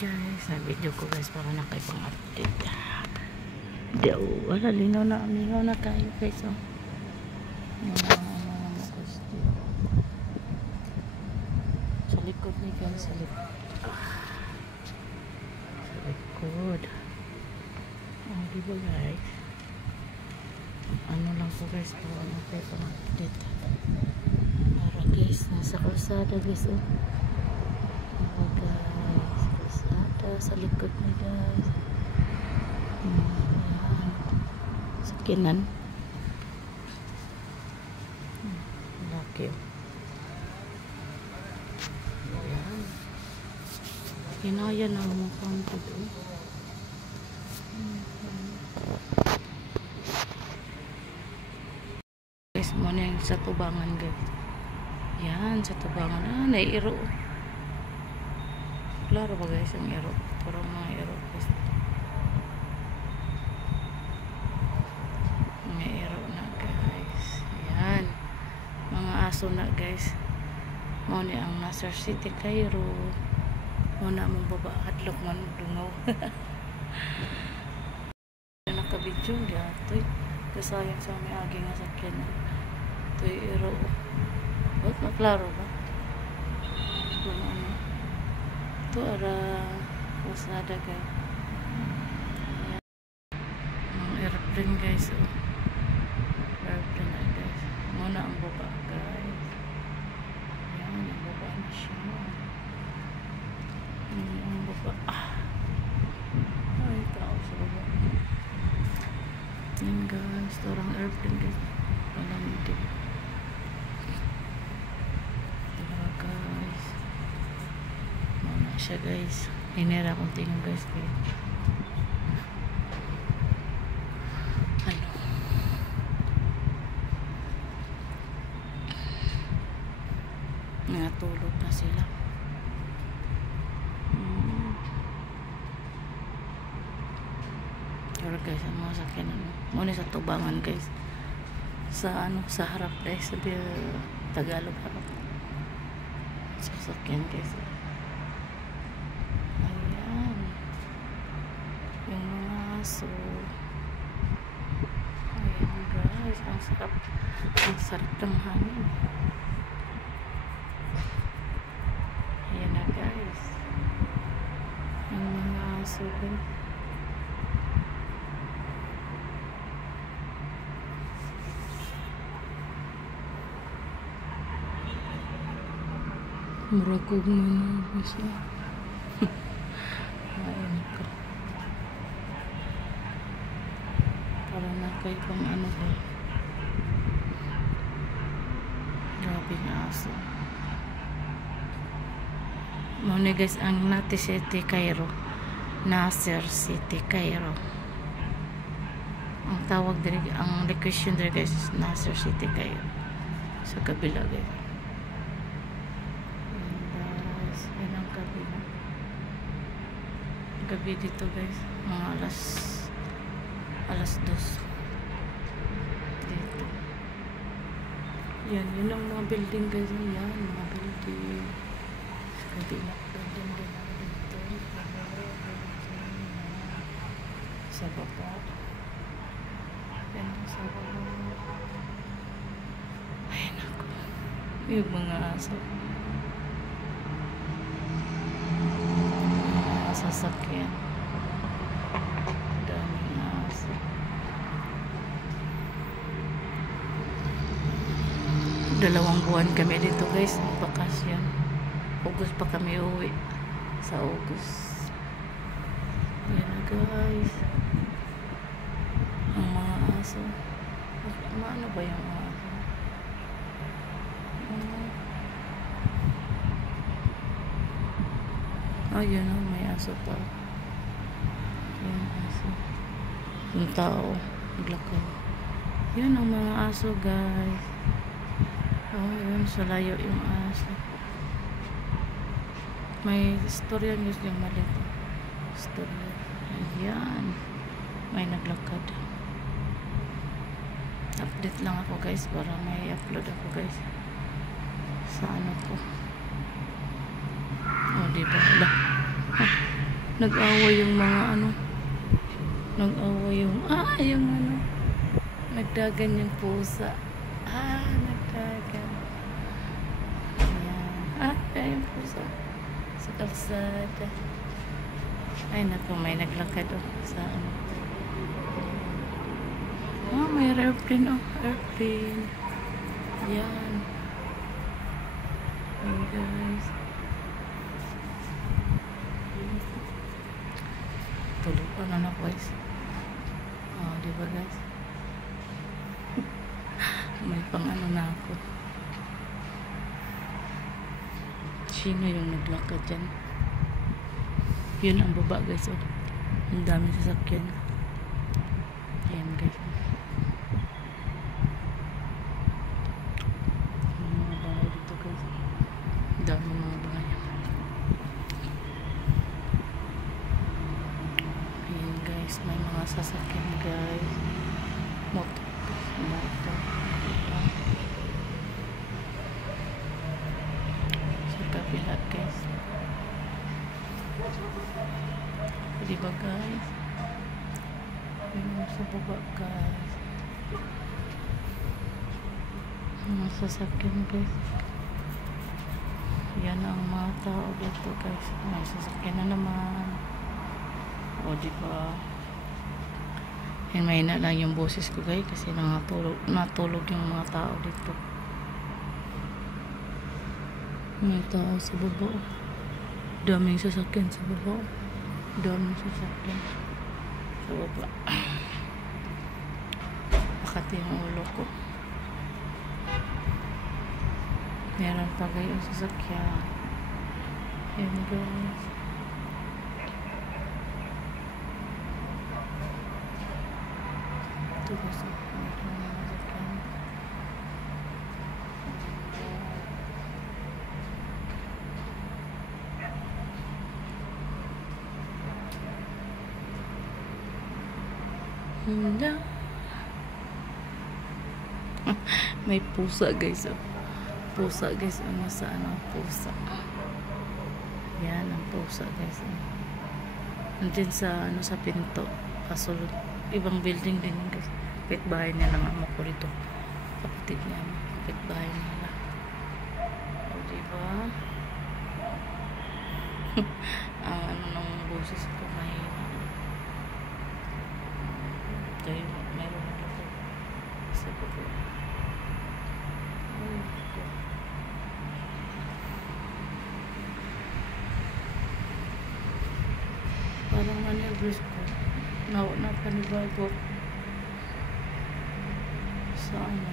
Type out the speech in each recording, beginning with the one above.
guys, na-video ko guys para na kayo pang update. Wala, linaw na tayo guys. Oh. Sa likod ni guys, sa likod. Sa likod. Oh, diba guys? Ano lang po guys, para na kayo pang update. Para guys, nasa kalsada guys. Oh. Sa likod na guys. Ayan. Sakinan. Laki. Ayan. Kinaya na mukhang ko doon. Guys, muna yung sa tubangan guys. Yan, sa tubangan. Ah, naiiro. Klaro ba guys ang iro? Parang mga iro guys. May iro na guys. Ayan. Mga aso na guys. Muna ang Nasser City, Cairo. Muna mong baba hadlok man dungaw. Nakabidyo dito. Kasayang sa may agi nga sakyan. Ito yung iro. Ba't maklaro ba? Kung ano. Ito ara usada guys. Ang airplane guys. Oh. Airplane na guys. Muna ang baba guys. Ayan, ang baba na siya. Ang baba. Ay, tao sa baba. Yan guys. Ito ang airplane guys. Walang hindi. Siya guys, hinera kong tingin guys kayo. Ano natulog na sila. Pero guys, ang mga sakyan muna sa tubangan guys, sa ano, sa harap guys, sa Tagalog harap sa sakyan guys. So, ayan guys, ang sarap ng hangin. Ayan na guys, yung mga aso guys. Muragog mo na guys. Ayan ko. Para na kayo pang ano ko. Grabe na aso. Muna guys ang Nasser City, Cairo. Nasser City, Cairo. Ang tawag din, ang location din guys, Nasser City, Cairo. Sa kabila guys. Yan ang kabila. Gabi dito guys. Mga alas 2 dito. Yan, yun ang mga building guys. Yan, mga building sa kabila. Building din dito sa baba. Yan sa baba. Ayun ako, yung mga aso, mga sasakyan. Dalawang buwan kami dito guys, bakasyon. August pa kami uwi. Sa August. Yan na guys. Ang mga aso. Ano ba yung mga aso? Yun o, may aso pa. Yung aso. Yung tao. Naglakaw. Yan ang mga aso guys. Yun, sa layo yung aso. May istorya news yung maliit. Istorya. Ayan. May naglakad. Update lang ako guys para may upload ako guys sa ano ko. Diba? Wala. Nag-away yung mga ano. Nag-away yung yung ano. Nagdagan yung pusa. Nagdagan. Ayan. Yung pusa. Sa kalsada. Ay naku, may naglakad sa ano. May airplane airplane. Yan. Hey guys. Tulog pa na guys. Diba guys? May pang ano na ako. Sino yung naglakad dyan? Yun ang baba guys. Ang daming sasakyan. Ayan guys. May mga bahay dito guys. Ang daming mga bahay. Ayan guys. May mga sasakyan guys. Motor. Sa kabila guys. Diba guys? Yung sa baba guys. Mga sasakyan guys. Yan ang mga tao dito guys. May sasakyan na naman. Diba? Yan, mahina lang yung boses ko guys kasi natulog yung mga tao dito. May tao sa baba. Daming sasakyan sa baba. Daming sasakyan sa baba. Makati yung ulo ko. Meron pa kayong sasakyan. Yan guys. Ito guys. Meron na sasakyan. May pusa guys. Pusa guys. Nasa ano pusa. Yan ang pusa guys. Nandiyan sa ano sa pinto. Kasulod. Ibang building din guys. Kapit bahay niya lang amo ko dito. Kapatid niya. Kapit bahay nila. Diba? Ang ano ng boses ko mahina. Kaya meron na ito sa baba. Parang manibus ko napanibago sa ano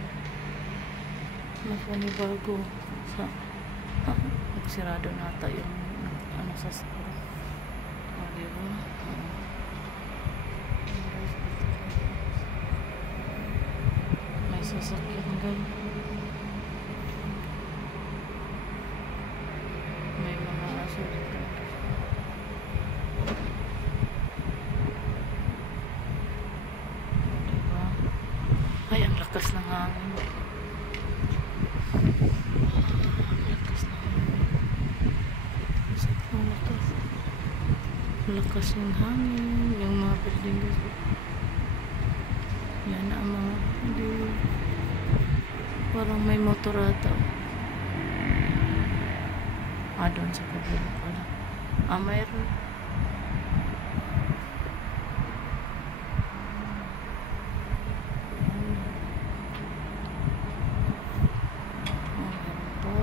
napanibago sa nagsirado nata yung ano sa store. Diba? May sasakyan guys. May mga aso dito. Diba? Ay, ang lakas ng hangin. Ang lakas ng hangin. Ang lakas. Ang lakas ng hangin. Yung mga building guys. Yan ang mga hindi. Parang may motorata. Doon sa kabila pala. Mayroon. Mayroon po.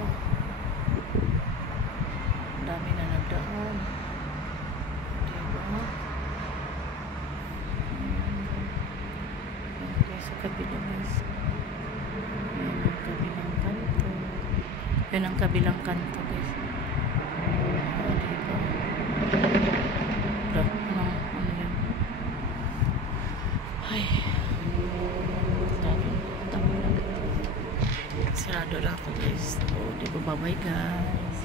Dami na nagdaan. Diba? Okay, sa kabila guys. Yan ang kabilang kanto. Yan ang kabilang kanto guys. Sarado lang ako guys. Bye bye guys.